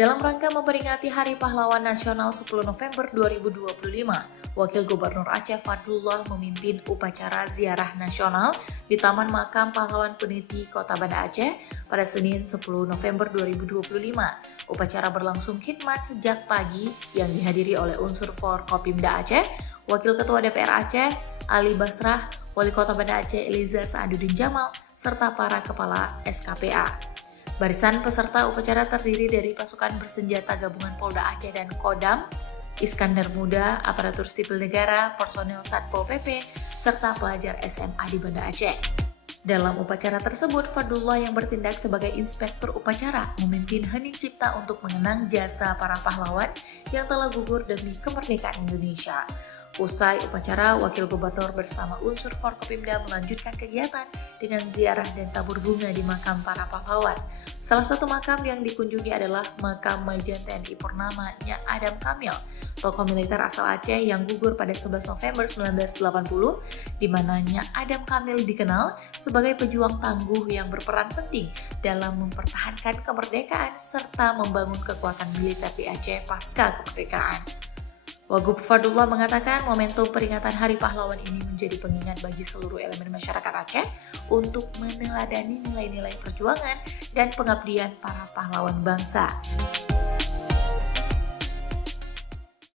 Dalam rangka memperingati Hari Pahlawan Nasional 10 November 2025, Wakil Gubernur Aceh Fadlullah memimpin upacara ziarah nasional di Taman Makam Pahlawan Peniti Kota Banda Aceh pada Senin 10 November 2025. Upacara berlangsung khidmat sejak pagi yang dihadiri oleh unsur Forkopimda Aceh, Wakil Ketua DPR Aceh, Ali Basrah, Wali Kota Banda Aceh Eliza Saaduddin Jamal, serta para kepala SKPA. Barisan peserta upacara terdiri dari pasukan bersenjata gabungan Polda Aceh dan Kodam, Iskandar Muda, aparatur sipil negara, personil Satpol PP, serta pelajar SMA di Banda Aceh. Dalam upacara tersebut, Fadlullah yang bertindak sebagai inspektur upacara memimpin hening cipta untuk mengenang jasa para pahlawan yang telah gugur demi kemerdekaan Indonesia. Usai upacara, Wakil Gubernur bersama unsur Forkopimda melanjutkan kegiatan dengan ziarah dan tabur bunga di makam para pahlawan. Salah satu makam yang dikunjungi adalah makam Majen TNI Purnama Nya Adam Kamil, tokoh militer asal Aceh yang gugur pada 11 November 1980, di mana Nya Adam Kamil dikenal sebagai pejuang tangguh yang berperan penting dalam mempertahankan kemerdekaan serta membangun kekuatan militer di Aceh pasca kemerdekaan. Wagub Fadlullah mengatakan momentum peringatan Hari Pahlawan ini menjadi pengingat bagi seluruh elemen masyarakat Aceh untuk meneladani nilai-nilai perjuangan dan pengabdian para pahlawan bangsa.